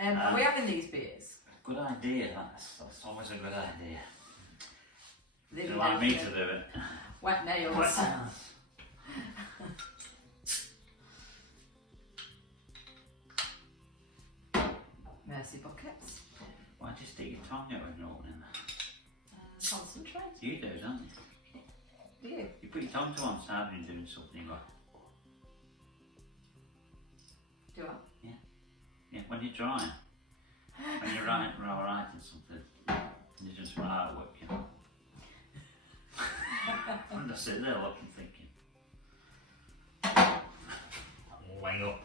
Are we having these beers? Good idea, that's always a good idea. They've You'd like me to do it? Wet nails. Mercy buckets. Why do you stick your tongue out when you're opening that? Concentrate. You do, don't you? Do you? You put your tongue to one side when you're doing something, you go, Do I? yeah, when you're drawing. When you're writing something, you just run out of work, you know. I'm just sitting there looking, thinking. Wang up.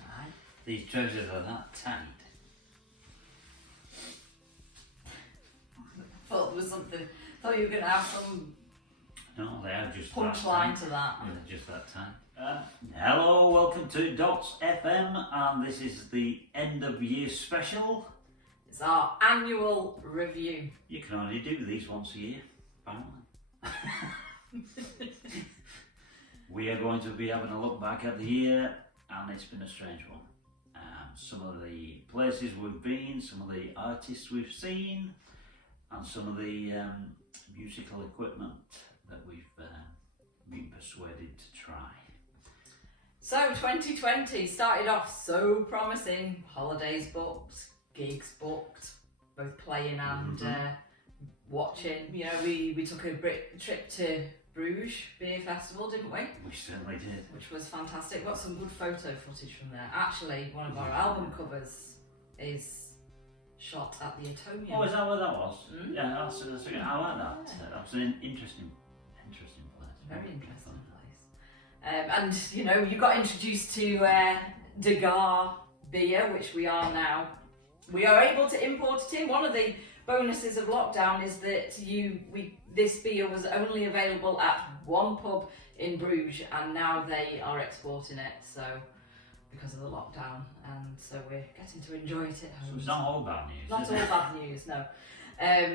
Aye. These trousers are that tight. Thought there was something. Thought you were going to have some No, they are just punchline to that. Yeah, they're just that tight. Hello, welcome to Dots FM, and this is the end of year special. It's our annual review. You can only do these once a year, apparently. We are going to be having a look back at the year, and it's been a strange one. Some of the places we've been, some of the artists we've seen, and some of the musical equipment that we've been persuaded to try. So 2020 started off so promising. Holidays booked, gigs booked, both playing and watching. You know, we took a trip to Bruges Beer Festival, didn't we? We certainly did. Which was fantastic. Got some good photo footage from there. Actually, one of our album covers is shot at the Atomium. Oh, is that where that was? Mm. Yeah, that's I like that. Yeah. That was an interesting place. Very interesting place. And you know, you got introduced to Degar beer, which we are now. We are able to import it in. One of the bonuses of lockdown is that this beer was only available at one pub in Bruges, and now they are exporting it. So because of the lockdown, and so we're getting to enjoy it at home. So it's not all bad news. Not is all it? bad news, no.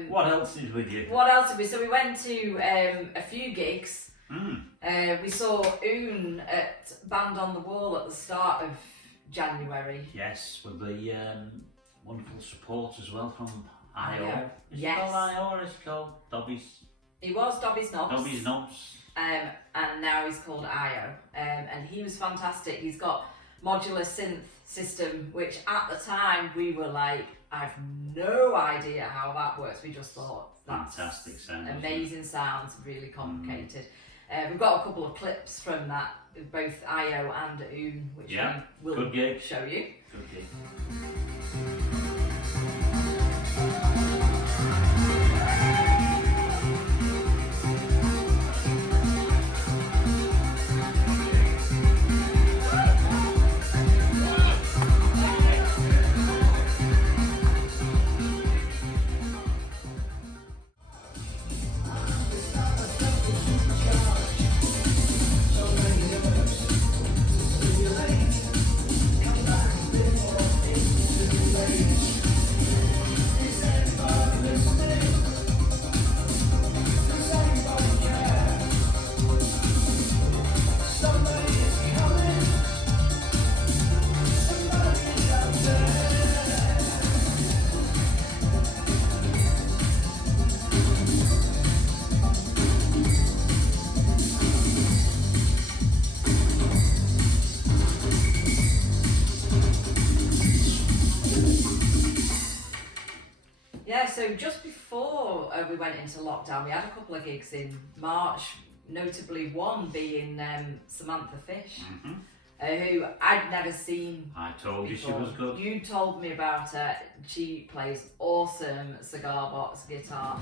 What else did we do? What else did we? So we went to a few gigs. Mm. We saw Oon at Band on the Wall at the start of January. Yes, with the wonderful support as well from IO. IO. Is Yes. it called IO or is it called Dobby's? He was Dobby's Knobs. Dobby's Knobs. And now he's called IO. And he was fantastic. He's got modular synth system, which at the time we were like, I've no idea how that works. We just thought that's Fantastic sound. amazing sounds, really complicated. We've got a couple of clips from that, both IO and Oon, which Yeah, we will good gig. show you. Good gig. Yeah, so just before we went into lockdown, we had a couple of gigs in March, notably one being Samantha Fish, who I'd never seen. I told you she before. was good. You told me about her. She plays awesome cigar box guitar.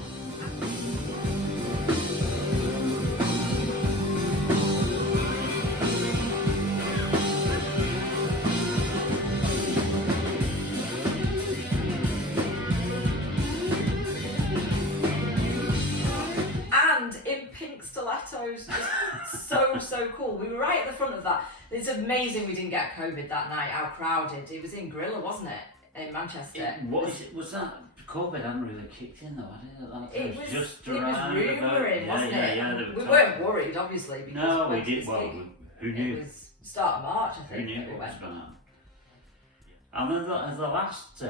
And in pink stilettos, just so cool. We were right at the front of that. It's amazing we didn't get COVID that night, how crowded. It was in Gorilla, wasn't it? In Manchester. Was that COVID hadn't really kicked in though, had it? At that time? It was just it was around rumouring, about- wasn't yeah, it? Yeah, they were We talking- weren't worried, obviously, because No, we went to did. this Well, gig. who knew? It was start of March, I Who think. knew that it we was went. going to happen? And then the last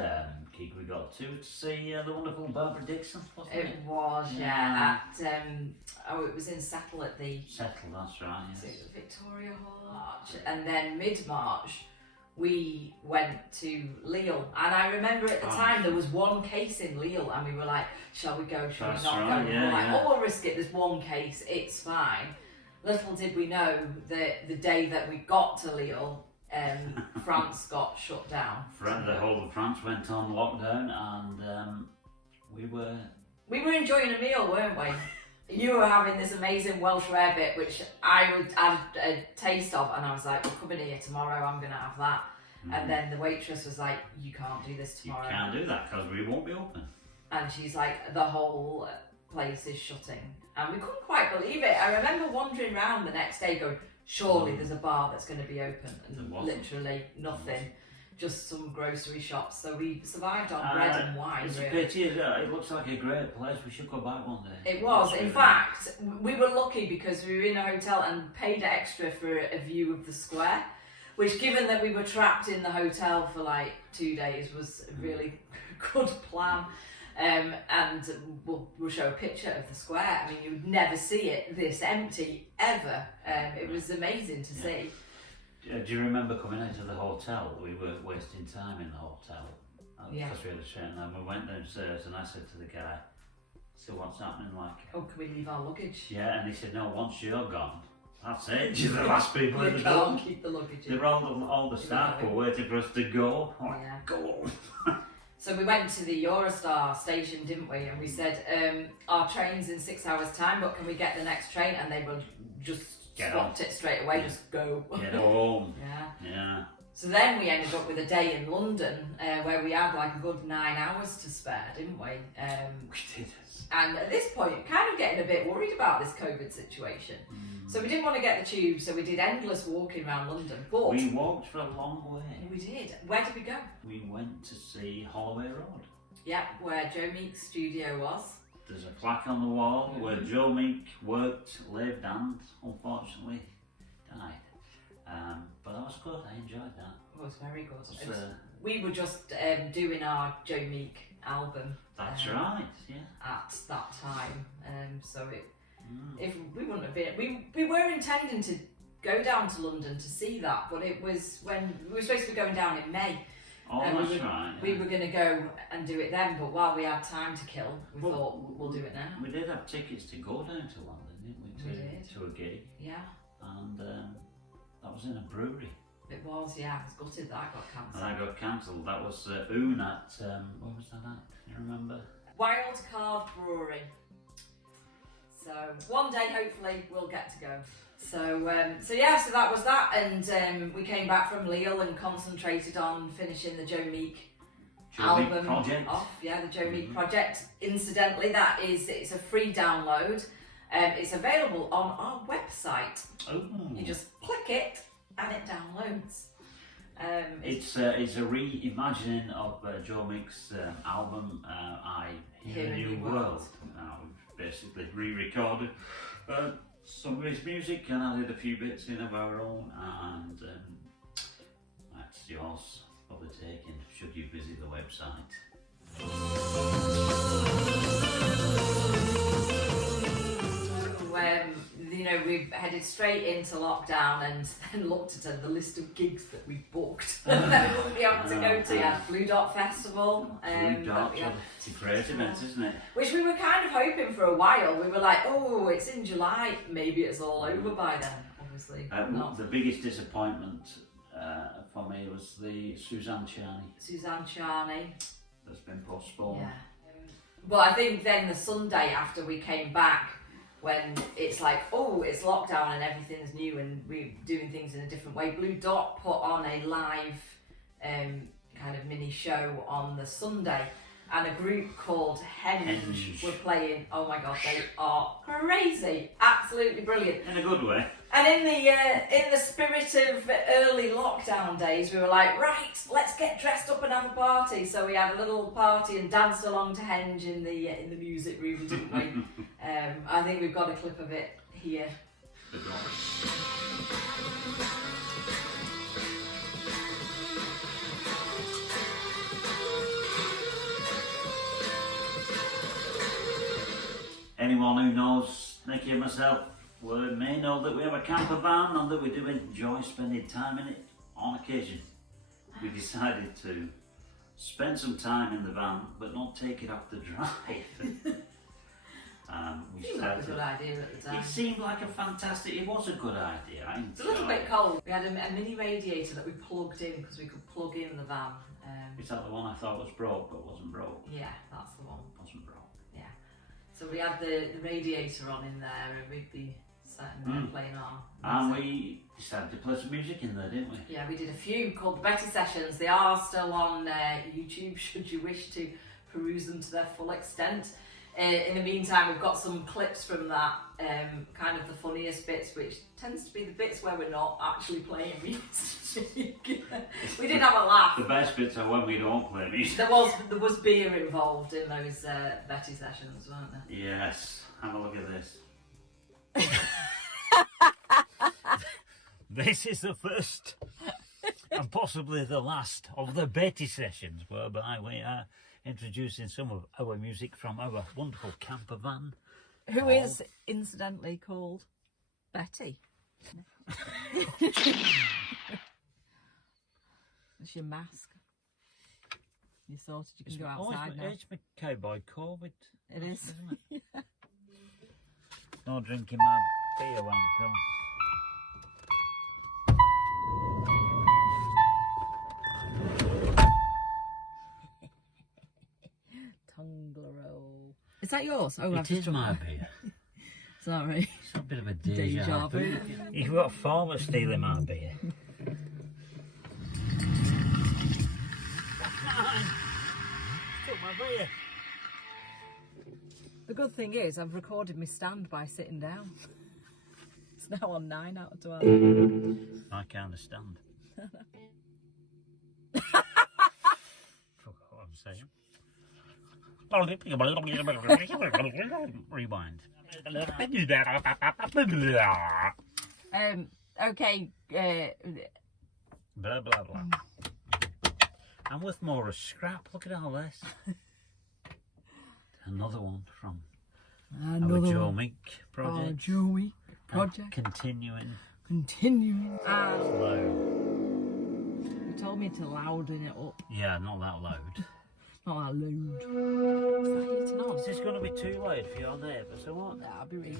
gig we got to see the wonderful Barbara Dixon, wasn't it? It was, yeah. At it was in Settle at the Settle, that's right. Yes. Victoria Hall. And then mid-March, we went to Lille, and I remember at the time there was one case in Lille, and we were like, "Shall we go? Shall we not go?" Yeah, we were like, "Oh, we'll risk it. There's one case. It's fine." Little did we know that the day that we got to Lille, France got shut down. The whole of France went on lockdown, and we were enjoying a meal, weren't we? You were having this amazing Welsh rarebit, which I had a taste of, and I was like, "We're coming here tomorrow. I'm gonna have that." And then the waitress was like, "You can't do this tomorrow. You can't do that because we won't be open." And she's like, "The whole place is shutting," and we couldn't quite believe it. I remember wandering around the next day, going, "Surely there's a bar that's going to be open," and literally nothing. Just some grocery shops, so we survived on bread and wine. It's really. a pity. It looks like a great place. We should go back one day. It was. In fact, we were lucky because we were in a hotel and paid extra for a view of the square, which, given that we were trapped in the hotel for like 2 days, was a really good plan. And we'll show a picture of the square. I mean, you would never see it this empty ever. It was amazing to see. Do you remember coming out of the hotel? We were wasting time in the hotel because we had a train, and we went downstairs, and I said to the guy, "So what's happening?" Like, "Oh, can we leave our luggage?" Yeah, and he said, "No, once you're gone, that's it. You're the last people in the can't building." keep the luggage in. They were all the staff were waiting for us to go. Yeah. Go. So we went to the Eurostar station, didn't we? And we said, "Our train's in 6 hours' time, but can we get the next train?" And they will just swapped it straight away. Just go. Get home. Yeah. So then we ended up with a day in London where we had like a good 9 hours to spare, didn't we? We did. And at this point, kind of getting a bit worried about this COVID situation. So we didn't want to get the tube, so we did endless walking around London. But we walked for a long way. We did. Where did we go? We went to see Holloway Road. Yeah, where Joe Meek's studio was. There's a plaque on the wall where Joe Meek worked, lived, and unfortunately died. But that was good. I enjoyed that. It was very good. We were just doing our Joe Meek album. That's right. Yeah. At that time, so if we wouldn't have been, we were intending to go down to London to see that, but it was when we were supposed to be going down in May. Oh, that's right. We were going to go and do it then, but while we had time to kill, we thought we'll do it now. We did have tickets to go down to London, didn't we? To a gig. Yeah. And that was in a brewery. It was, yeah. I was gutted that got cancelled. And that got cancelled. That was Oon at, where was that at? Can you remember? Wild Card Brewery. So one day, hopefully, we'll get to go. So that was that, and we came back from Lille and concentrated on finishing the Joe Meek album project. off. Yeah, the Joe Meek project. Incidentally, it's a free download. It's available on our website. Oh. You just click it and it downloads. It's a reimagining of Joe Meek's album I Hear a New World. We've basically re-recorded some of his music and added a few bits in of our own, and that's yours for the taking should you visit the website. We've headed straight into lockdown and then looked at the list of gigs that we booked that we wouldn't be able to go to. Yeah, Blue Dot Festival. Blue Dot, it's a great event, isn't it? Which we were kind of hoping for a while. We were like, oh, it's in July, maybe it's all over by then. Obviously, not. The biggest disappointment for me was the Suzanne Charney. That's been postponed. Yeah. But I think then the Sunday after we came back, when it's like, oh, it's lockdown and everything's new and we're doing things in a different way, Blue Dot put on a live kind of mini show on the Sunday, and a group called Henge were playing. Oh my god, they are crazy, absolutely brilliant. In a good way. And in the spirit of early lockdown days, we were like, right, let's get dressed up and have a party. So we had a little party and danced along to Henge in the music room, didn't we? I think we've got a clip of it here. Becky and myself may know that we have a camper van and that we do enjoy spending time in it on occasion. We decided to spend some time in the van but not take it off the drive. We Seemed like a good started. idea at the time. It seemed like a fantastic. It was a good idea. I It's a little enjoyed bit cold. We had a mini radiator that we plugged in because we could plug in the van. Is that the one I thought was broke but wasn't broke? Yeah, that's the one. Wasn't broke. So we had the radiator on in there, and we'd be sitting there playing our And music. we decided to play some music in there, didn't we? Yeah, we did a few called the Betty Sessions. They are still on YouTube should you wish to peruse them to their full extent. In the meantime, we've got some clips from that, kind of the funniest bits, which tends to be the bits where we're not actually playing music. We did have a laugh. The best bits are when we don't play music. There was beer involved in those Betty Sessions, weren't there? Yes, have a look at this. This is the first and possibly the last of the Betty Sessions, whereby we are introducing some of our music from our wonderful camper van. Who is incidentally called Betty. It's your mask. You sorted, you can go outside now. It's my cowboy Corbett. It is. Isn't it? No drinking my beer when it comes. Tunglerol. Is that yours? Oh, It is my beer. Sorry. It's a bit of a Deja deja vu. vu. You've got farmers stealing my beer. That's mine. Took my beer. The good thing is, I've recorded my stand by sitting down. It's now on 9 out of 12. I can't understand. Forgot what I'm saying. Rewind. Okay. Blah blah blah. And with more a scrap, look at all this. Another one from our Joe Mink project. Joey project. Continuing. Continuing. Slow. You told me to louden it up. Yeah, not that loud. Not that loud. Is that heating on? Is this going to be too loud for your neighbours or what? Nah, I'll be ready.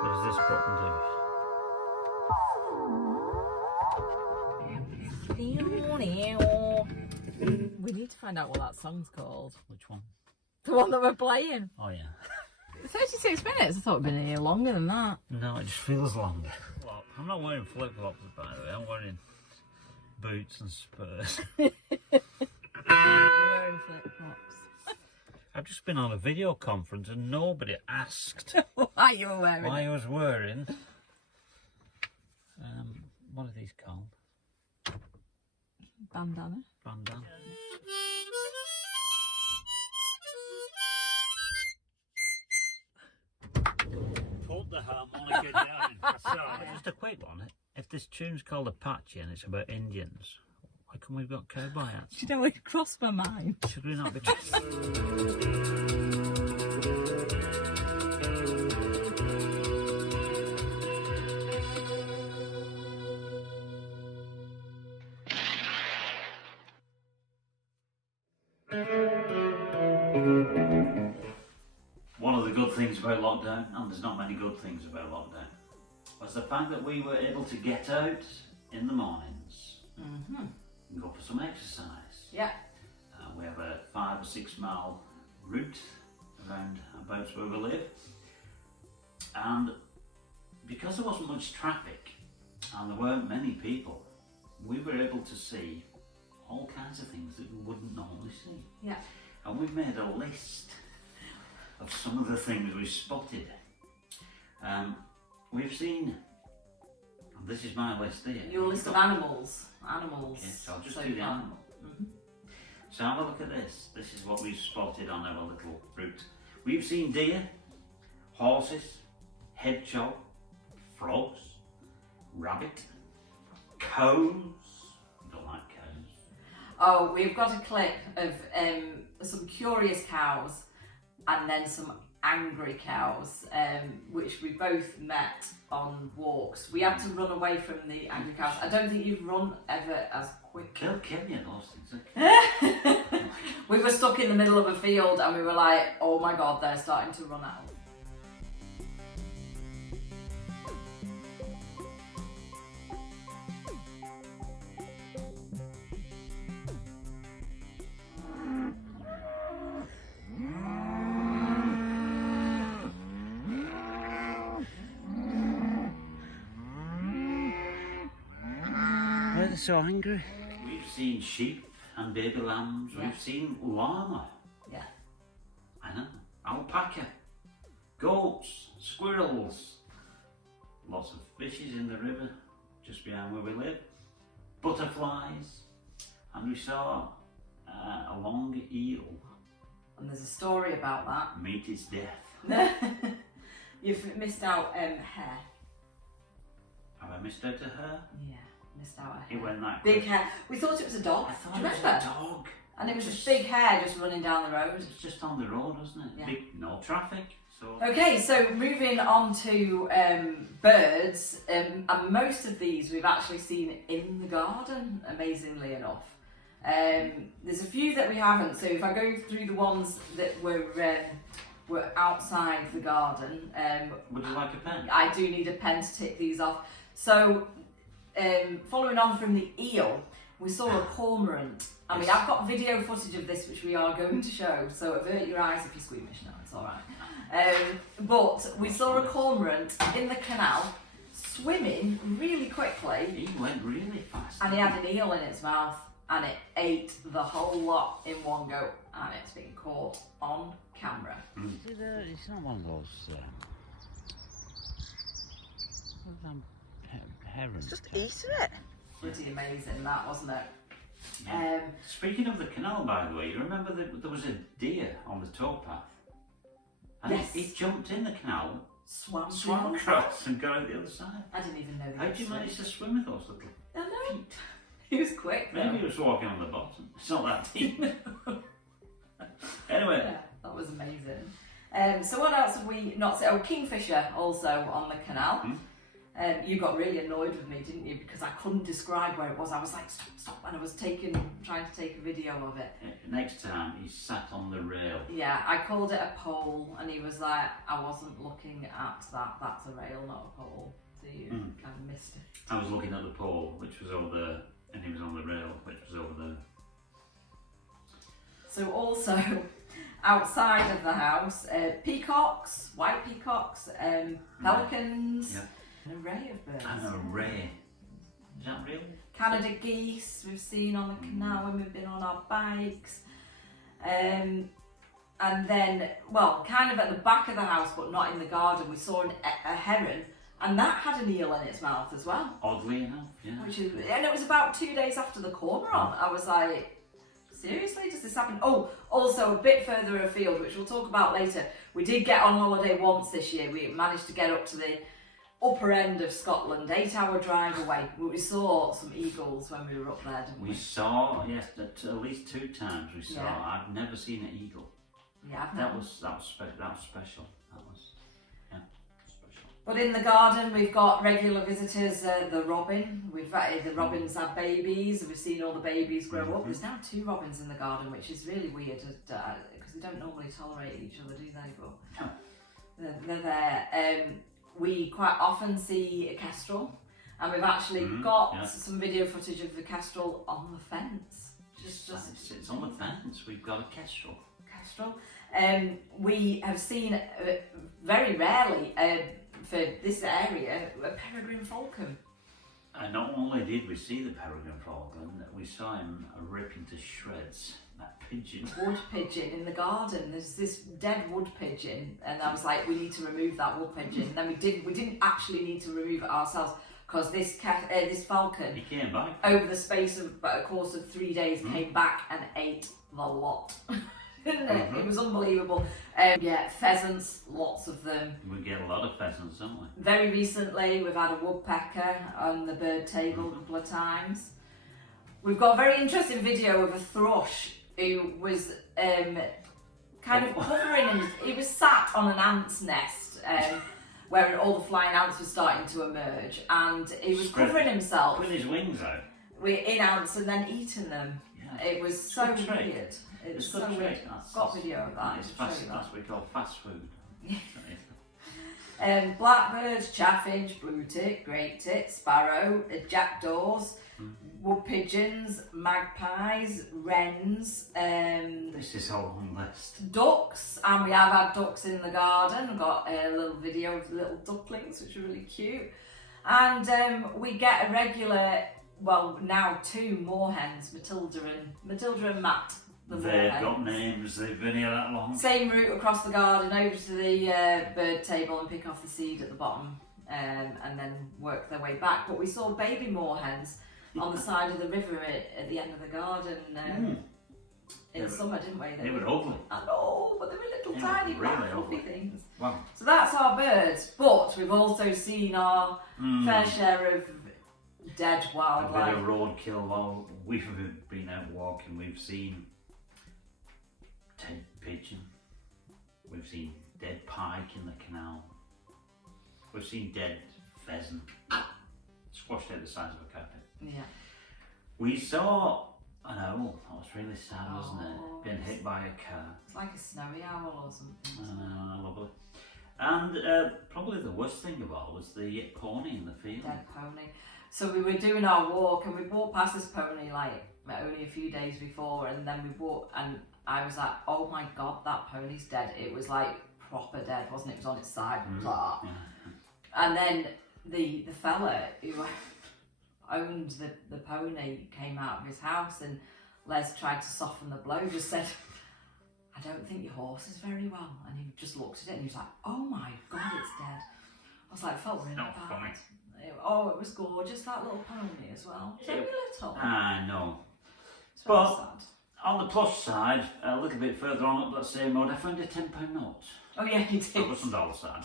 What does this button do? We need to find out what that song's called. Which one? The one that we're playing. Oh yeah. 36 minutes? I thought it'd been here longer than that. No, it just feels longer. Well, I'm not wearing flip-flops by the way, I'm wearing boots and spurs. You're wearing flip-flops. I've just been on a video conference and nobody asked Why you were wearing why it? I was wearing what are these called? Bandana. Bandana. Put the harmonica down. So, just a quick one. If this tune's called Apache and it's about Indians, why come we've got cowboy hats? Do you know what crossed my mind? Should we not be? One of the good things about lockdown, and there's not many good things about lockdown, was the fact that we were able to get out in the mornings and go for some exercise. Yeah. We have a 5 or 6 mile route around about where we live, and because there wasn't much traffic and there weren't many people, we were able to see all kinds of things that we wouldn't normally see. Yeah. And we've made a list of some of the things we spotted. We've seen, this is my list here. Your list of animals. Animals. Okay, so I'll just so do the far. animal. So have a look at this. This is what we've spotted on our little route. We've seen deer, horses, hedgehog, frogs, rabbit, cows. Don't like cows. Oh, we've got a clip of some curious cows and then some angry cows, which we both met on walks. We had to run away from the angry cows. I don't think you've run ever as quick. They'll kill you, those things. We were stuck in the middle of a field and we were like, oh my god, they're starting to run out. Why are they so angry? We've seen sheep and baby lambs. Yeah. We've seen llama. Yeah. I know. Alpaca. Goats. Squirrels. Lots of fishes in the river just behind where we live. Butterflies. And we saw a long eel And there's a story about that. meet its death. You've missed out hare. Have I missed out a her? Yeah, missed out a It hare. went that Big quick. hare. We thought it was a dog. I thought Do it you was remember? a dog. And it was Just- a big hare just running down the road. It was just on the road, wasn't it? Yeah. Big, no traffic. So Okay, so moving on to birds, and most of these we've actually seen in the garden, amazingly enough. There's a few that we haven't, so if I go through the ones that were outside the garden, would you like a pen? I do need a pen to tick these off. So, following on from the eel, we saw a cormorant. I mean, Yes. I've got video footage of this which we are going to show, so avert your eyes if you're squeamish now, it's alright. But we saw a cormorant in the canal swimming really quickly, He went really fast. and he had an eel in its mouth, and it ate the whole lot in one go, and it's been caught on camera. It's not one of those. What are them herons? Just eating it. Pretty amazing, that, wasn't it? Yeah. Speaking of the canal, by the way, you remember that there was a deer on the towpath? And Yes. he jumped in the canal, Swam swam across and got out the other side. I didn't even know they How could did you swim. manage to swim with those little I know. feet? He was quick though. Maybe he was walking on the bottom. It's not that deep. Anyway, Yeah, that was amazing. So what else have we not seen? Oh, kingfisher also on the canal. You got really annoyed with me, didn't you? Because I couldn't describe where it was. I was like, stop, stop, and I was trying to take a video of it. next time he sat on the rail. Yeah, I called it a pole, and he was like, I wasn't looking at that. That's a rail, not a pole. So you kind of missed it. I was looking at the pole, which was over there, and he was on the rail, which was over there. So also, outside of the house, peacocks, white peacocks, pelicans, Yeah. an array of birds. And a ray. Is that real? Canada geese we've seen on the canal when we've been on our bikes. And then, well, kind of at the back of the house, but not in the garden, we saw a heron, and that had an eel in its mouth as well. Oddly enough, yeah. And it was about 2 days after the cormorant. I was like, seriously, does this happen? Oh, also a bit further afield, which we'll talk about later. We did get on holiday once this year. We managed to get up to the upper end of Scotland, 8-hour drive away. We saw some eagles when we were up there, didn't we? We saw, yes, at least 2 times we saw. Yeah. I've never seen an eagle. Yeah, I've That not. was special. That was, special. But in the garden, we've got regular visitors. The robin. The robins have babies. We've seen all the babies grow up. There's now 2 robins in the garden, which is really weird because they don't normally tolerate each other, do they? But they're there. We quite often see a kestrel, and we've actually got some video footage of the kestrel on the fence. It's on the fence. We've got a kestrel. Kestrel. We have seen very rarely for this area a peregrine falcon. And not only did we see the peregrine falcon, we saw him ripping to shreds that pigeon. Wood pigeon in the garden. There's this dead wood pigeon, and I was like, we need to remove that wood pigeon. And then we didn't actually need to remove it ourselves because this falcon, He came back. over the space of a course of 3 days, came back and ate the lot. didn't it? It was unbelievable. Yeah, pheasants, lots of them. We get a lot of pheasants, don't we? Very recently, we've had a woodpecker on the bird table a couple of times. We've got a very interesting video of a thrush who was kind of covering him. He was sat on an ant's nest where all the flying ants were starting to emerge, and he was covering himself With his wings out. in ants and then eating them. Yeah. It was so Good trick. weird. It's good so trick. weird. That's- Got video of that. It's I'll show fast, you that's what we call fast food. Blackbirds, chaffinch, blue tit, great tit, sparrow, jackdaws, wood pigeons, magpies, wrens, This is a long list. ducks, and we have had ducks in the garden. We've got a little video of the little ducklings, which are really cute. And we get a regular, well, now 2 moorhens, Matilda and Matt. The They've moorhens. got names, they've been here that long. Same route across the garden over to the bird table and pick off the seed at the bottom, and then work their way back. But we saw baby moorhens on the side of the river at the end of the garden in summer, didn't we? They were ugly. I know, but they were little They were tiny really black fluffy ugly. things. Wow. So that's our birds, but we've also seen our fair share of dead A bit wildlife. of roadkill while we've been out walking. We've seen dead pigeon. We've seen dead pike in the canal. We've seen dead pheasant squashed out the size of a carpet. Yeah. We saw an owl. That was really sad, wasn't Oh, it? Being hit by a car. It's like a snowy owl or something. Lovely. And probably the worst thing of all was the pony in the field. Dead pony. So we were doing our walk and we walked past this pony like only a few days before, and then we walked and I was like, oh my god, that pony's dead. It was like proper dead, wasn't it? It was on its side. It was like that. Yeah. And then the fella who owned the pony came out of his house, and Les tried to soften the blow, just said, I don't think your horse is very well. And he just looked at it and he was like, oh my god, it's dead. I was like, I felt really Not bad. funny. Oh, it was gorgeous, that little pony as well. Very little. I know. It's very but- sad. On the plus side, a little bit further on up that same road, I found a £10 note. Oh yeah, you That did. wasn't all sad.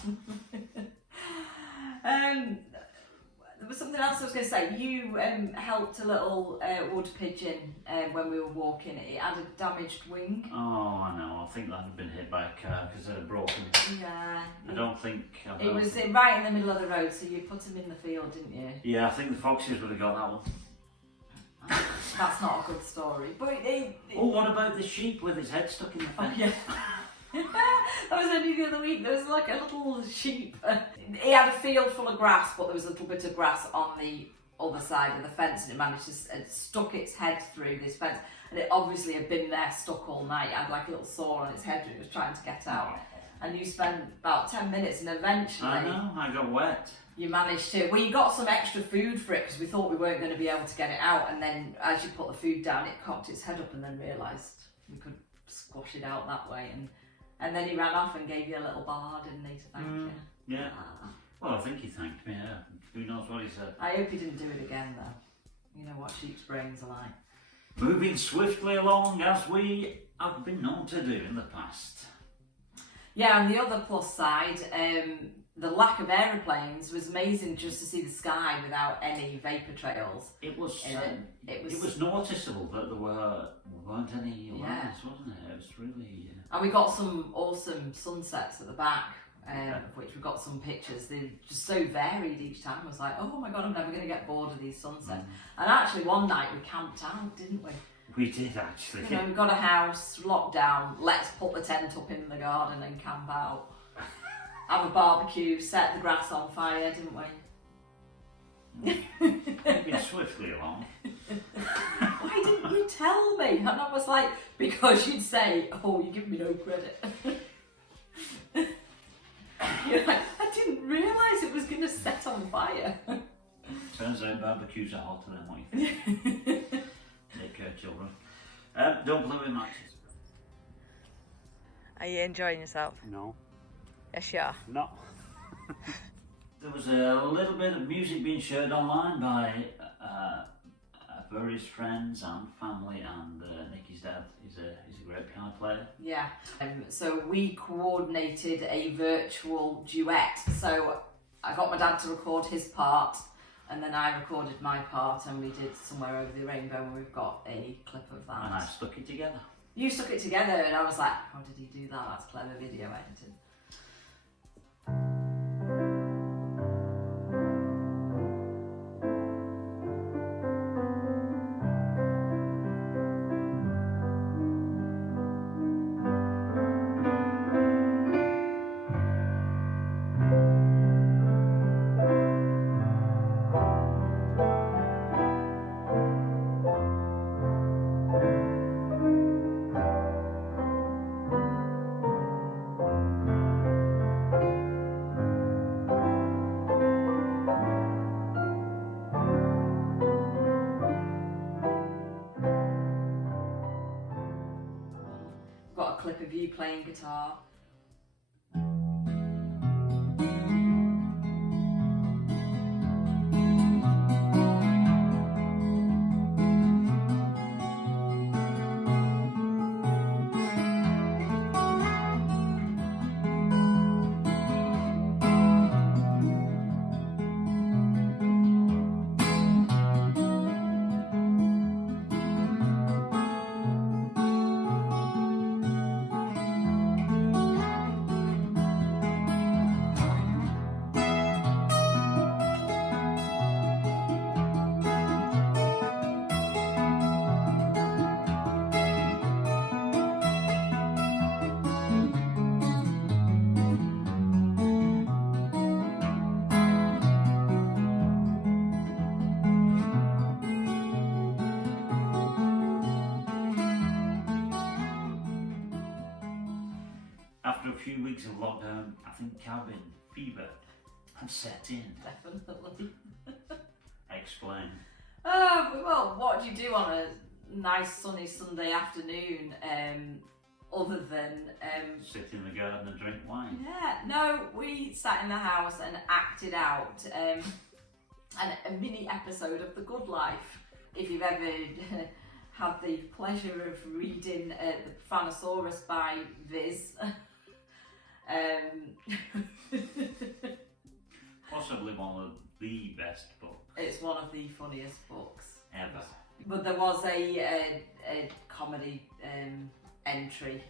There was something else I was going to say. You helped a little wood pigeon when we were walking. It had a damaged wing. Oh, I know. I think that had been hit by a car because it had broken. Yeah. I don't think. It was right in the middle of the road, so you put him in the field, didn't you? Yeah, I think the foxes would have got that one. That's not a good story. But Oh, what about the sheep with his head stuck in the fence? yeah. That was only the other week. There was like a little sheep. He had a field full of grass, but there was a little bit of grass on the other side of the fence, and it managed to stuck its head through this fence. And it obviously had been there stuck all night. It had like a little sore on its head, and it was trying to get out. And you spent about 10 minutes, and eventually I know, I got wet. you managed to. Well, you got some extra food for it because we thought we weren't going to be able to get it out. And then as you put the food down, it cocked its head up and then realised we could squash it out that way. And then he ran off and gave you a little bar, didn't he, to thank you? Yeah. Ah. Well, I think he thanked me, yeah. Who knows what he said. I hope he didn't do it again, though. You know what sheep's brains are like. Moving swiftly along as we have been known to do in the past. Yeah, and the other plus side, the lack of aeroplanes was amazing just to see the sky without any vapour trails. It was It was. it was noticeable that there weren't any Yeah. lines, wasn't it? It was really And we got some awesome sunsets at the back, of which we got some pictures. They're just so varied each time. I was like, oh my god, I'm never going to get bored of these sunsets. And actually, one night we camped out, didn't we? we did actually. You know, we got a house, locked down, let's put the tent up in the garden and camp out. Have a barbecue, set the grass on fire, didn't we? Moving swiftly along. Why didn't you tell me? And I was like, because you'd say, oh, you give me no credit. You're like, I didn't realise it was going to set on fire. Turns out barbecues are hotter than what you think. Take care, children. Don't play with matches. Are you enjoying yourself? No. Yes, you are. No. There was a little bit of music being shared online by a for his friends and family, and Nicky's dad is a great piano player. Yeah. So we coordinated a virtual duet. So I got my dad to record his part, and then I recorded my part, and we did Somewhere Over the Rainbow, and we've got a clip of that. And I stuck it together. You stuck it together, and I was like, how did he do that? That's clever video editing. Got a clip of you playing guitar. After a few weeks of lockdown, I think cabin fever had set in. Definitely. Explain. Well, what do you do on a nice sunny Sunday afternoon, other than Sit in the garden and drink wine. yeah, no, we sat in the house and acted out a mini episode of The Good Life. If you've ever had the pleasure of reading The Profanosaurus by Viz. Possibly one of the best books It's one of the funniest books ever. But there was a comedy entry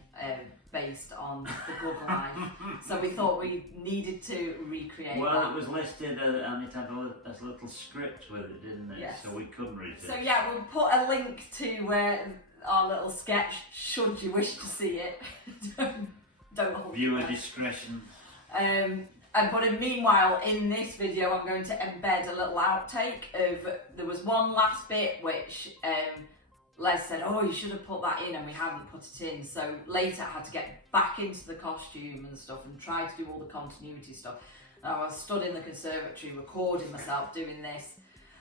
based on The Good Life, so we thought we needed to recreate Well, that. it was listed and it had a little script with it, didn't it? Yes. So we couldn't resist. So yeah, we'll put a link to our little sketch should you wish to see it. don't hold Viewer your breath. discretion. But meanwhile, in this video, I'm going to embed a little outtake of. There was one last bit which Les said, "Oh, you should have put that in," and we hadn't put it in. So later, I had to get back into the costume and stuff and try to do all the continuity stuff. And I was stood in the conservatory recording myself doing this.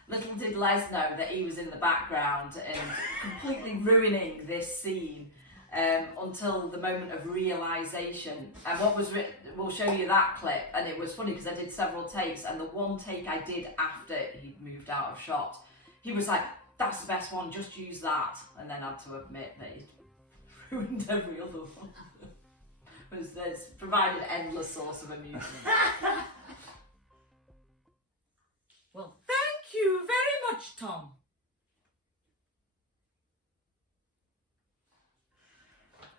Little did Les know that he was in the background and completely ruining this scene. Until the moment of realisation. And what was we'll show you that clip, and it was funny because I did several takes, and the one take I did after he'd moved out of shot, he was like, "That's the best one, just use that," and then had to admit that he'd ruined every other one. It's provided endless source of amusement. Well, thank you very much, Tom.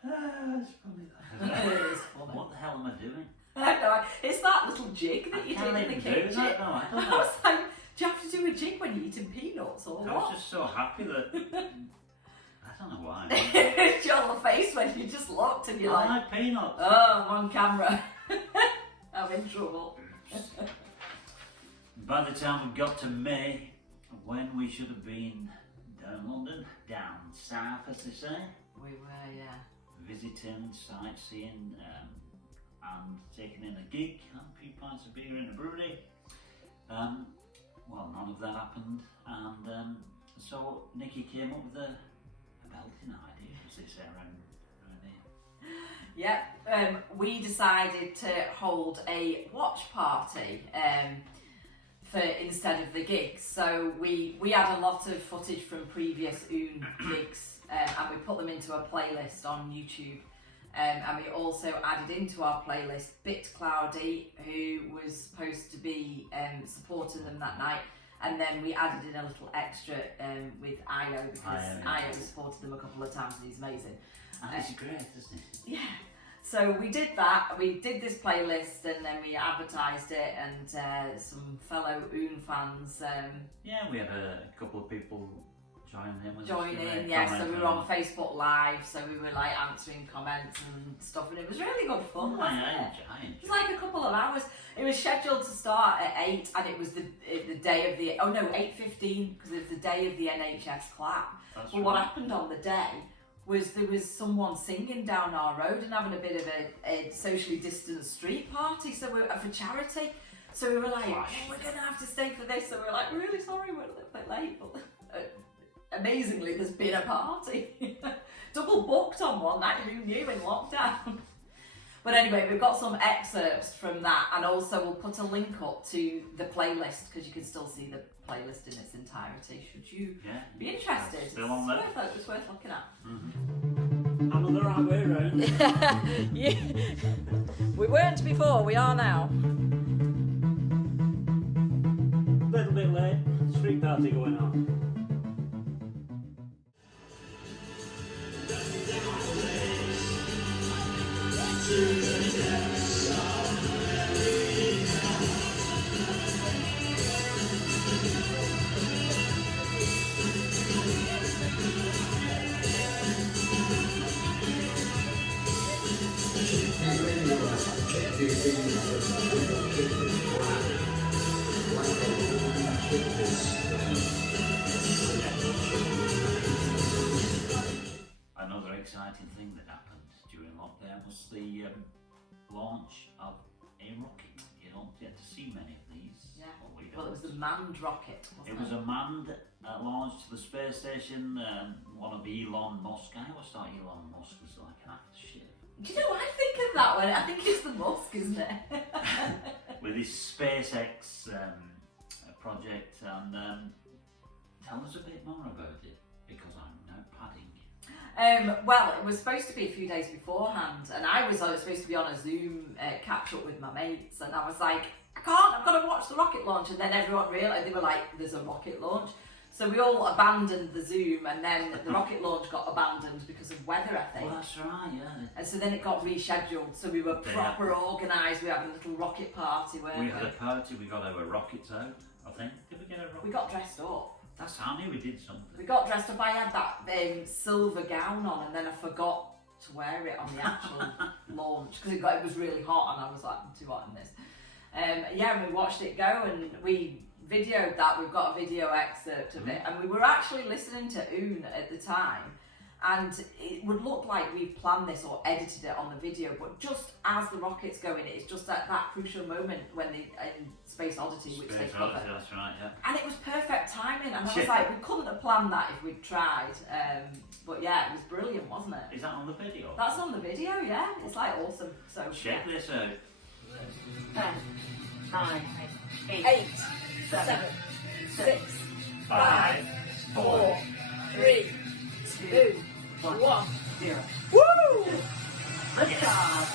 That's funny. It is funny. What the hell am I doing? I know, it's that little jig that you can't did in the even do kitchen. that, no, I don't I know. was like, do you have to do a jig when you're eating peanuts or I what? was just so happy that I don't know why. It's your face when you just looked and you're I like, like peanuts. oh, I'm on camera. I'm in trouble. By the time we got to May, when we should have been down London, down south as they say, We were, yeah. visiting, sightseeing, and taking in a gig and a few pints of beer in a brewery. Well, none of that happened, and so Nicky came up with a belting idea, as they say around here. Yep, we decided to hold a watch party for instead of the gigs. So we had a lot of footage from previous Oon gigs, and we put them into a playlist on YouTube. And we also added into our playlist Bit Cloudy, who was supposed to be supporting them that night. And then we added in a little extra with Io, because Io supported them a couple of times and he's amazing. And it's great, isn't it? Yeah. So we did that, we did this playlist and then we advertised it, and some fellow Oon fans Yeah, we had a couple of people join in, yeah, so we were on Facebook Live, so we were like answering comments and stuff, and it was really good fun, wasn't it? It was like a couple of hours. It was scheduled to start at 8 and it was the day of the, 8:15, because it was the day of the NHS clap. That's But what happened on the day was there was someone singing down our road and having a bit of a socially distanced street party, so we're for charity. So we were like, we're going to have to stay for this. So we were like, we're really sorry, we're a little bit late. But amazingly, there's been a party. Double booked on one night, who knew, in lockdown. But anyway, we've got some excerpts from that, and also we'll put a link up to the playlist, because you can still see the playlist in its entirety, should you be interested. Still on there. It's worth looking at. I'm on the right way round. Yeah. We weren't before, we are now. Little bit late. Street party going on. Another exciting thing that happened during lockdown was the launch of a rocket. You don't get to see many of these. Yeah. Well, it was the manned rocket, wasn't it? It was a manned launch to the space station, one of Elon Musk. I always thought Elon Musk was like an aftershave. Do you know what I think of that one? I think it's the Musk, isn't it? With his SpaceX project, and tell us a bit more about it, because I'm now padding. Well, it was supposed to be a few days beforehand, and I was supposed to be on a Zoom catch up with my mates, and I was like, I can't, I've got to watch the rocket launch. And then everyone realised, they were like, there's a rocket launch. So we all abandoned the Zoom, and then the rocket launch got abandoned because of weather, I think. Oh, that's right, yeah. And so then it got rescheduled, so we were proper organised. We had a little rocket party, weren't we? We had a party, we got our rockets out, I think. Did we get a rocket? We got dressed up. That's handy, we did something. We got dressed up. I had that silver gown on, and then I forgot to wear it on the actual launch, because it was really hot, and I was like, I'm too hot in this. And we watched it go, and we videoed that. We've got a video excerpt of it, and we were actually listening to Oon at the time, and it would look like we've planned this or edited it on the video, but just as the rocket's going, it's just at that crucial moment when the Space Oddity, which they cover. That's right, yeah. And it was perfect timing, and I was like, we couldn't have planned that if we'd tried. But yeah, it was brilliant, wasn't it? Is that on the video? That's on the video, yeah. It's like awesome. So check this out. 10, 9, 8, 7, 6, 5, 4, 3, 2, 1, 0. Woo! Liftoff.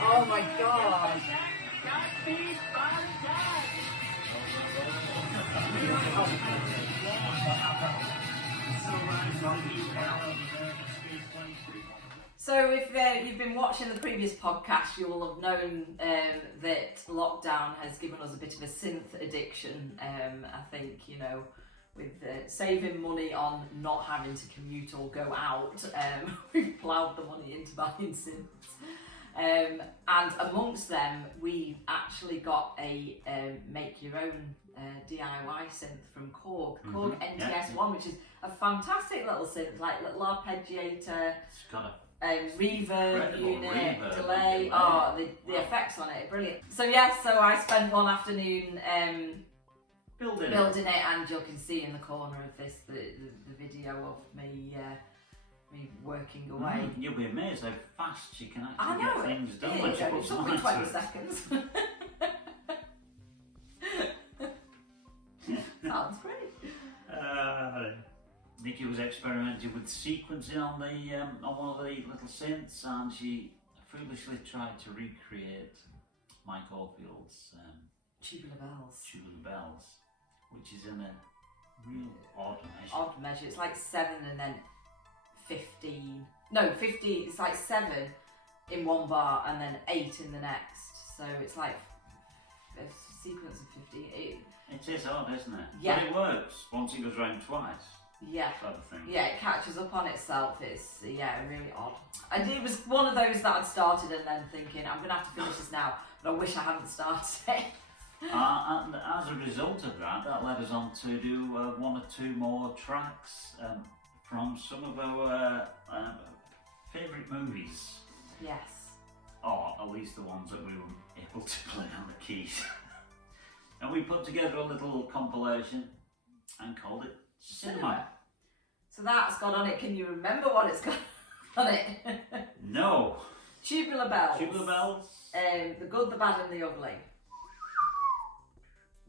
Oh my god. So if you've been watching the previous podcast, you will have known that lockdown has given us a bit of a synth addiction. I think, with saving money on not having to commute or go out, we've ploughed the money into buying synths. And amongst them, we actually got a make your own DIY synth from Korg, Korg NTS1, which is a fantastic little synth, like little arpeggiator. It's got a reverb unit, reverb, delay. Oh, the effects on it are brilliant. So so I spent one afternoon building it, and you can see in the corner of this the video of me working away. You'll be amazed how fast you can I actually know, get things done it once you put took some me into 20 it. seconds. Nikki was experimenting with sequencing on one of the little synths, and she foolishly tried to recreate Mike Oldfield's Tubular Bells. Tubular Bells, which is in a real odd measure. Odd measure. It's like 7 and then 15. No, 50. It's like 7 in one bar and then 8 in the next. So it's like a sequence of 50. It is odd, isn't it? Yeah. But it works once it goes round twice. Yeah. Type of thing. Yeah, it catches up on itself. It's really odd. And it was one of those that I'd started and then thinking, I'm going to have to finish this now, but I wish I hadn't started it. And as a result of that, that led us on to do one or two more tracks from some of our favourite movies. Yes. Or at least the ones that we were able to play on the keys. And we put together a little compilation and called it Cinema. So that's got on it. Can you remember what it's got on it? No. Tubular Bells. Tubular Bells. The Good, the Bad and the Ugly.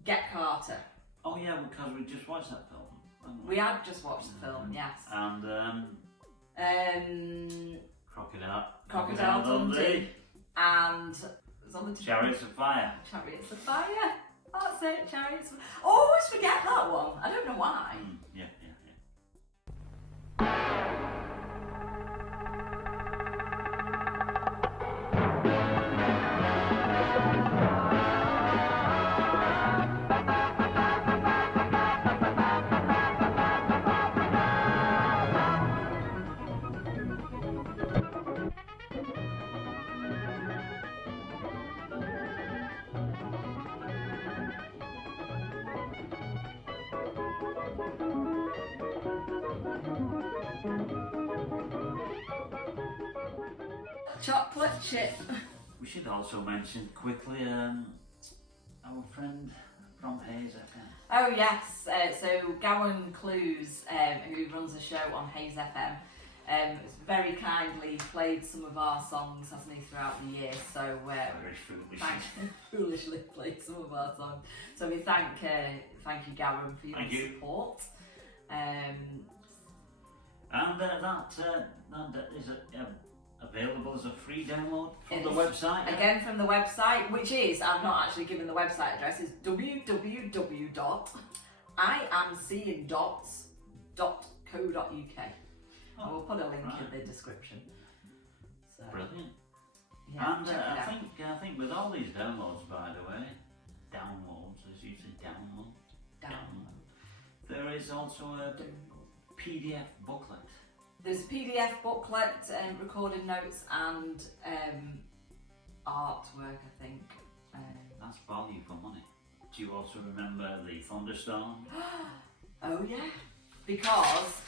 Get Carter. Oh yeah, because we just watched that film. haven't We had just watched the film, yes. And Crocodile Dundee. And it was on the Chariots of Fire. Chariots of Fire. That's it, Chariots of Fire. I always forget that one. I don't know why. Yeah. Chocolate chip. We should also mention quickly our friend from Hayes FM. Oh yes, so Gowan Clues, who runs a show on Hayes FM, has very kindly played some of our songs, hasn't he, throughout the year. So Very foolish. foolishly played some of our songs. So we thank you, Gowan, for your support. And that is available as a free download from the website. Again, from the website, which is, I've not actually given the website address, is www.iamseeingdots.co.uk. I will put a link in the description. So, Brilliant. yeah, And check it out. I think with all these downloads, by the way, downloads, as you say, there is also a PDF booklet. There's a PDF booklet, recorded notes and artwork, I think. That's value for money. Do you also remember the thunderstorm? Oh yeah, because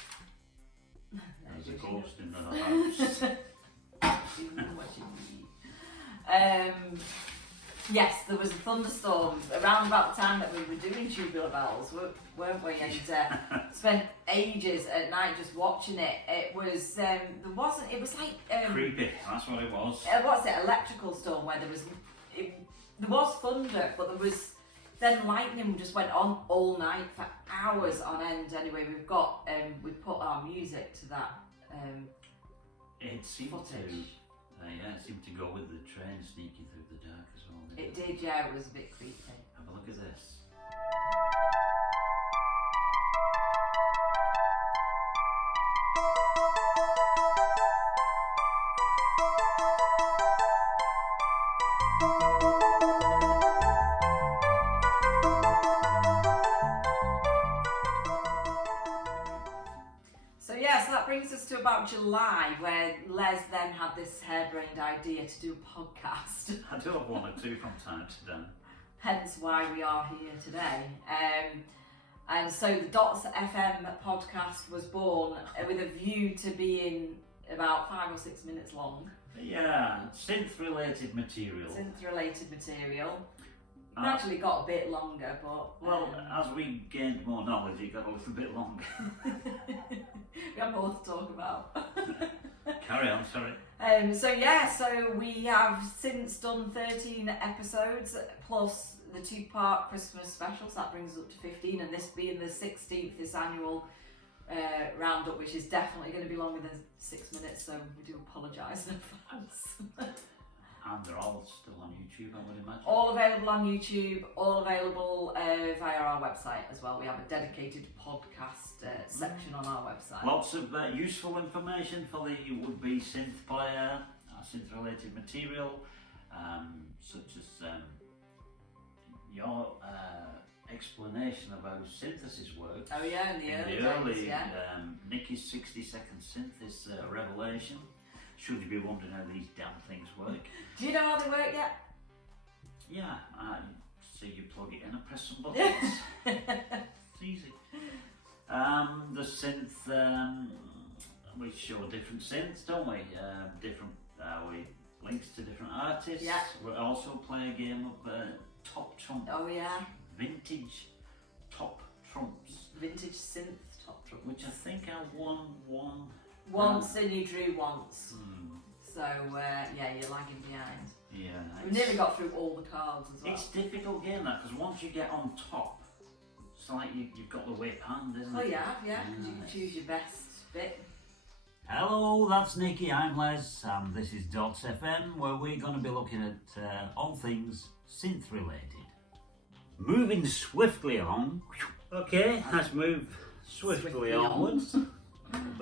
There's a ghost in the house. you know what you need. Yes, there was a thunderstorm around about the time that we were doing Tubular Bells, weren't we? And spent ages at night just watching it. It was there wasn't. It was like Creepy. That's what it was. What's it? Electrical storm where there was thunder, but there was then lightning just went on all night for hours on end. Anyway, we've got we put our music to that It seemed footage. it seemed to go with the train sneaking through the dark as well. It did, yeah. It was a bit creepy. Have a look at this. So that brings us to about July, where Les then had this harebrained idea to do a podcast. I do have one or two from time to time. Hence why we are here today. And so the Dots FM podcast was born with a view to being about 5 or 6 minutes long. Yeah, synth-related material. Synth-related material. Gradually got a bit longer, but... Well, as we gained more knowledge, it got a little bit longer. we have more to talk about. Carry on, sorry. So we have since done 13 episodes, plus the 2-part Christmas specials. That brings us up to 15, and this being the 16th, this annual roundup, which is definitely going to be longer than 6 minutes, so we do apologise in advance. And they're all still on YouTube, I would imagine. All available on YouTube, all available via our website as well. We have a dedicated podcast section on our website. Lots of useful information for the would-be synth player, synth-related material, such as your explanation of how synthesis works. Oh yeah, in the early days, yeah. Nicky's 60-second synth is a revelation. Should you be wondering how these damn things work? Do you know how they work yet? Yeah, so you plug it in and press some buttons. It's easy. The synth, we show different synths, don't we? Different, we links to different artists. Yeah. We also play a game of top trumps. Oh yeah. Vintage top trumps. Vintage synth top trumps. Which I think I won one. Once and you drew once. Hmm. So yeah, you're lagging behind. Yeah. We nearly got through all the cards as well. It's a difficult game that, because once you get on top, it's like you've got the whip hand, isn't Oh it? yeah, because you can choose your best bit. Hello, that's Nicky, I'm Les, and this is Dots FM, where we're going to be looking at all things synth related. Moving swiftly along. Okay, let's move swiftly onwards.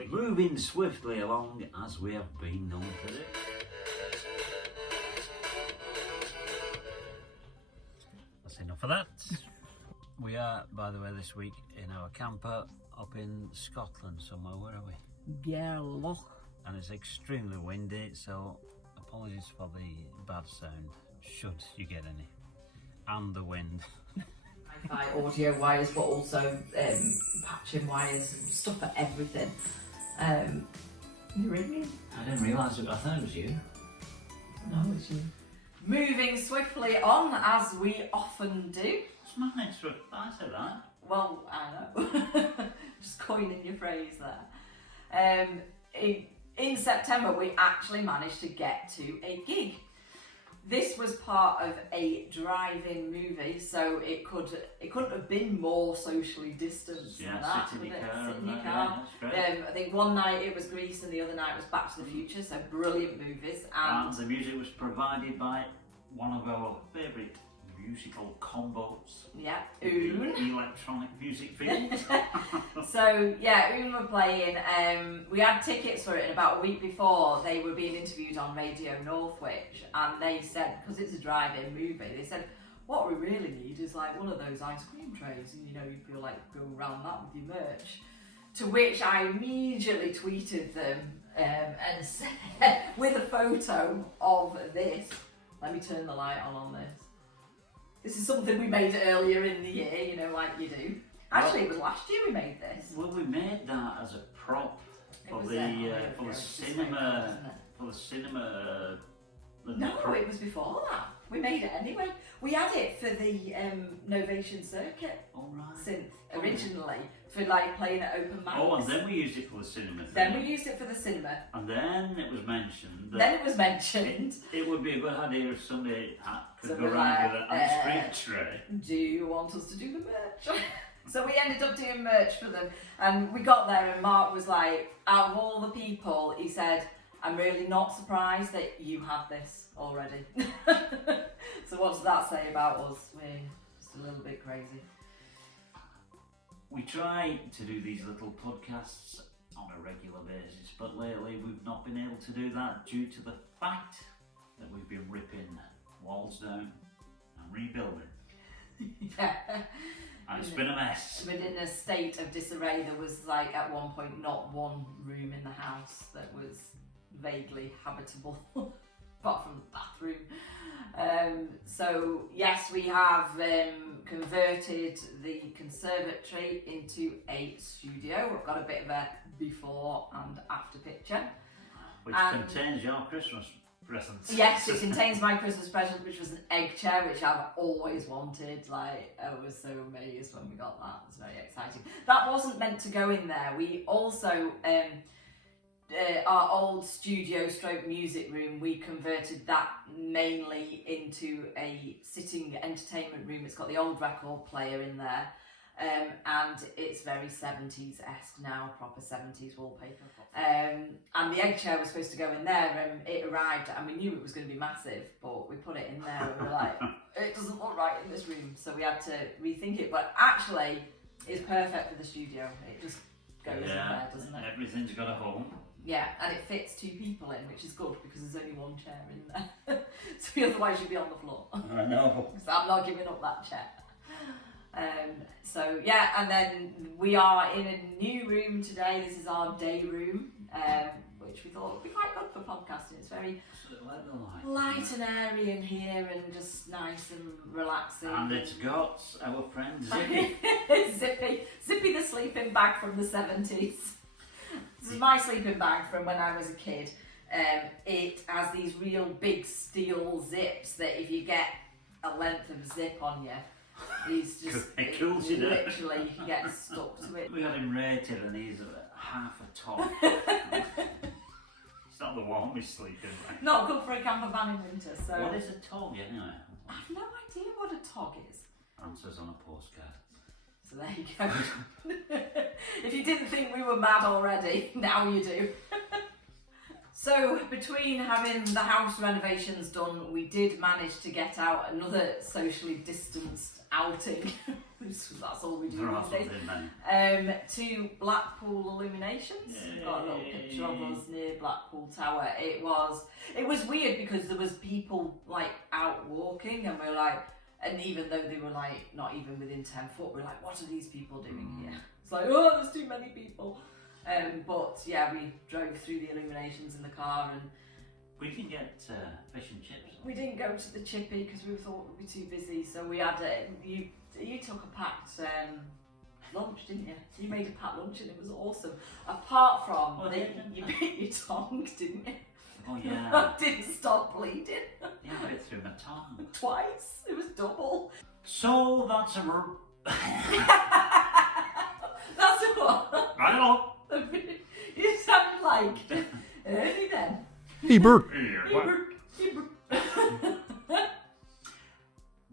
Moving swiftly along as we have been known to do. That's enough of that. We are, by the way, this week in our camper up in Scotland somewhere. Where are we? Gairloch. And it's extremely windy, so apologies for the bad sound, should you get any. And the wind. Hi-fi audio wires, but also patching wires and stuff for everything. You ringing? I didn't realise it, I thought it was you. No, it's you. Moving swiftly on, as we often do. It's my next one. I said that. Well, I know. Just coining your phrase there. In September, we actually managed to get to a gig. This was part of a drive-in movie, so it couldn't have been more socially distanced than that. Sit in your could it? car. Sit in your and car. that, yeah, that's great. I think one night it was Grease and the other night was Back to the Future, so brilliant movies. And the music was provided by one of our favourite musical combos. Yeah, in Oon. the electronic music field. So yeah, Oon were playing. We had tickets for it, and about a week before they were being interviewed on Radio Northwich, and they said, because it's a drive-in movie, they said what we really need is like one of those ice cream trays, and you know, you feel like go around that with your merch. To which I immediately tweeted them and said, with a photo of this. Let me turn the light on this. This is something we made earlier in the year, you know, like you do. Actually, it was last year we made this. Well, we made that as a prop for the cinema. For the cinema. No, it was before that. We made it anyway. We had it for the Novation Circuit All right. synth originally, for like playing at open mics. Oh, and then we used it for the cinema thing. Then we used it for the cinema. And then it was mentioned that Then it was mentioned. it would be a good idea if somebody could So go we're around like, with an ice cream tray. Do you want us to do the merch? So we ended up doing merch for them, and we got there, and Mark was like, out of all the people, he said, I'm really not surprised that you had this already. So what does that say about us? We're just a little bit crazy. We try to do these little podcasts on a regular basis, but lately we've not been able to do that due to the fact that we've been ripping walls down and rebuilding. Yeah. And it's been a mess. But in a state of disarray. There was like at one point not one room in the house that was vaguely habitable, apart from the bathroom. So yes, we have converted the conservatory into a studio. We've got a bit of a before and after picture. Which contains your Christmas presents. Yes, it contains my Christmas present, which was an egg chair, which I've always wanted. Like, I was so amazed when we got that. It was very exciting. That wasn't meant to go in there. We also, our old studio stroke music room, we converted that mainly into a sitting entertainment room. It's got the old record player in there. and it's very 70s-esque now, proper 70s wallpaper. And the egg chair was supposed to go in there, and it arrived, and we knew it was going to be massive, but we put it in there, and we were like, it doesn't look right in this room, so we had to rethink it. But actually, it's perfect for the studio. It just goes in there, doesn't it? Everything's got a home. Yeah, and it fits 2 people in, which is good because there's only 1 chair in there. So otherwise you'd be on the floor. I know. So I'm not giving up that chair. So yeah, and then we are in a new room today. This is our day room, which we thought would be quite good for podcasting. It's very light and airy in here, and just nice and relaxing. And it's got our friend Zippy. Zippy the sleeping bag from the 70s. This is my sleeping bag from when I was a kid. It has these real big steel zips that if you get a length of zip on you, he's just It kills you, doesn't it? literally you can get stuck to it. We got him rated and he's half a top. It's not the warmest sleeping bag. Not good for a camper van in winter. So What is a tog anyway? I've no idea what a tog is. Answers on a postcard. So there you go. If you didn't think we were mad already, now you do. So between having the house renovations done, we did manage to get out another socially distanced outing. That's all we do these days. To Blackpool Illuminations. Yay. Got a little picture of us near Blackpool Tower. It was weird because there was people like out walking, and we're like, and even though they were like not even within 10 foot, we're like, what are these people doing here? It's like, oh, there's too many people. But yeah, we drove through the illuminations in the car, and We can get fish and chips. we didn't go to the chippy because we thought we'd be too busy. So we had you took a packed lunch, didn't you? You made a packed lunch and it was awesome. Apart from you bit your tongue, didn't you? Oh yeah. Didn't stop bleeding. Yeah, I bit through my tongue. Twice. It was double. So that's a That's what. I don't know. You sound like Ernie then. Ebert.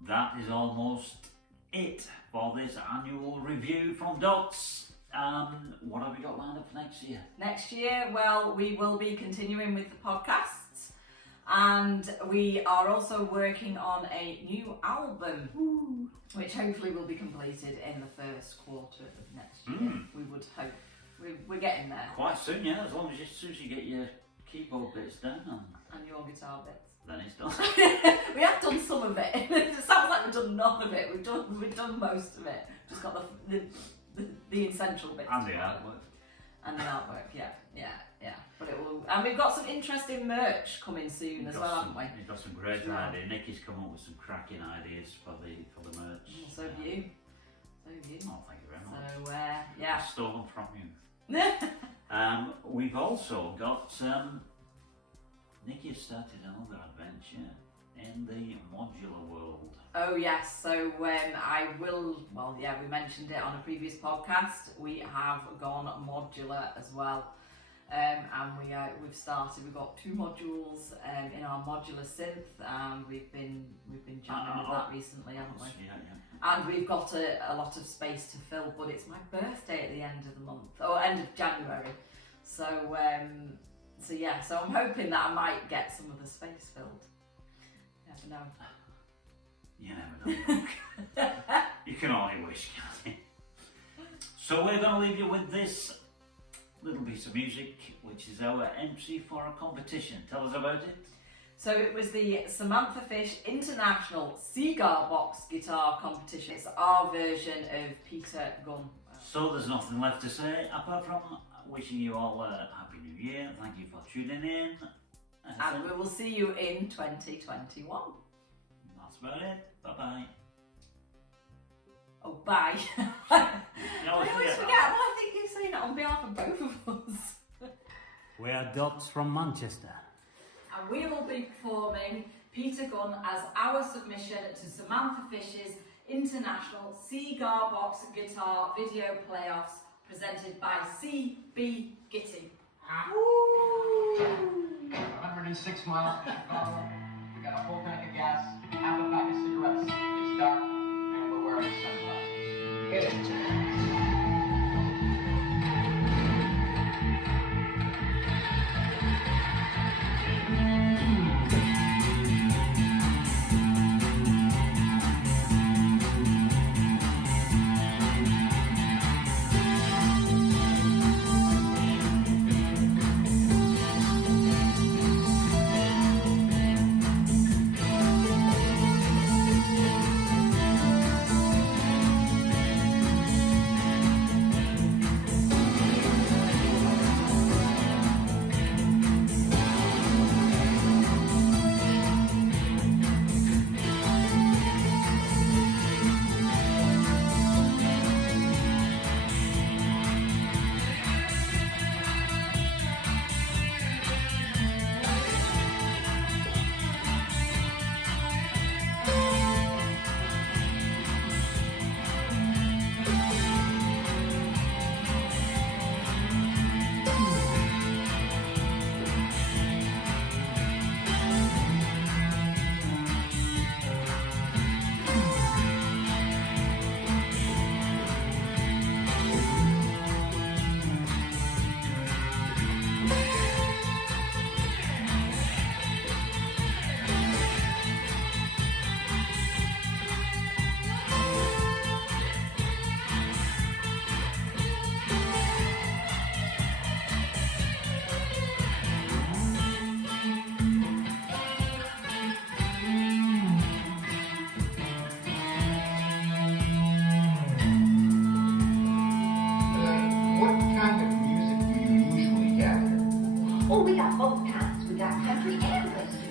That is almost it for this annual review from Dots. What have we got lined up for next year? Next year, well, we will be continuing with the podcasts, and we are also working on a new album, which hopefully will be completed in the first quarter of next year. We would hope. We're getting there. Quite soon, yeah. As long as you get your keyboard bits done, And your guitar bits. then it's done. We have done some of it. It sounds like we've done none of it. We've done most of it. Just got the essential bits. And the artwork. And the artwork, yeah. But it will, and we've got some interesting merch coming soon as well, haven't we? We've got some great As well. ideas. Nicky's come up with some cracking ideas for the merch. So have you. Oh, thank you very much. So yeah. Stolen from you. We've also got Nicky has started another adventure in the modular world. Oh yes, so we mentioned it on a previous podcast. We have gone modular as well, and we've started. We've got 2 modules in our modular synth, and we've been jamming with that recently, haven't we? Yeah. And we've got a lot of space to fill, but it's my birthday at the end of the month, or end of January. So I'm hoping that I might get some of the space filled. Never know. You never know. You can only wish, can't you? So we're going to leave you with this little piece of music, which is our entry for a competition. Tell us about it. So it was the Samantha Fish International Cigar Box Guitar Competition. It's our version of Peter Gunn. So there's nothing left to say apart from wishing you all a happy new year. Thank you for tuning in. And we will see you in 2021. That's about it. Bye-bye. Oh, bye. You I always always forget forget. that. Well, I think you're saying it on behalf of both of us. We are Dots from Manchester. And we will be performing Peter Gunn as our submission to Samantha Fish's International Cigar Box Guitar Video Playoffs, presented by CB Gitty. 106 miles from Chicago. We got a full tank of gas, half a pack of cigarettes. It's dark, and we're wearing sunglasses. good. What kind of music do you usually gather? Oh, we got both kinds. We got country and western.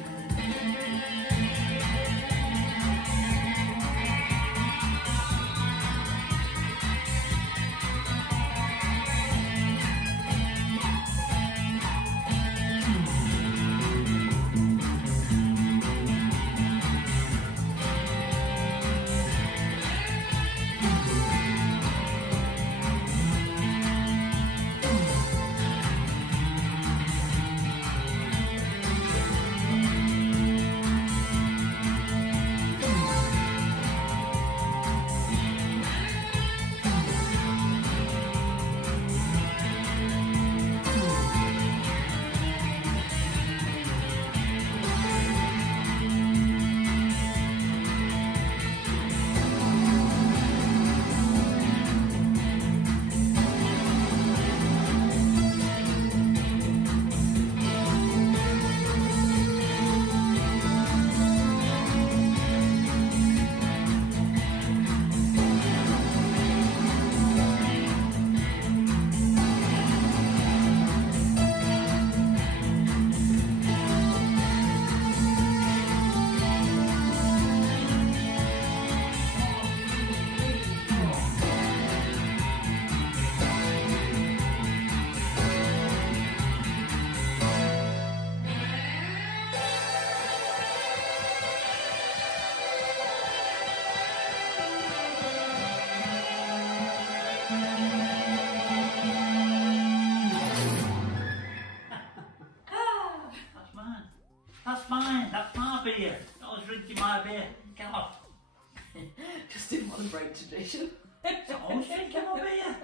That's mine. That's mine. That's my beer. I was drinking my beer. Get off. Just didn't want to break tradition. I was drinking my beer.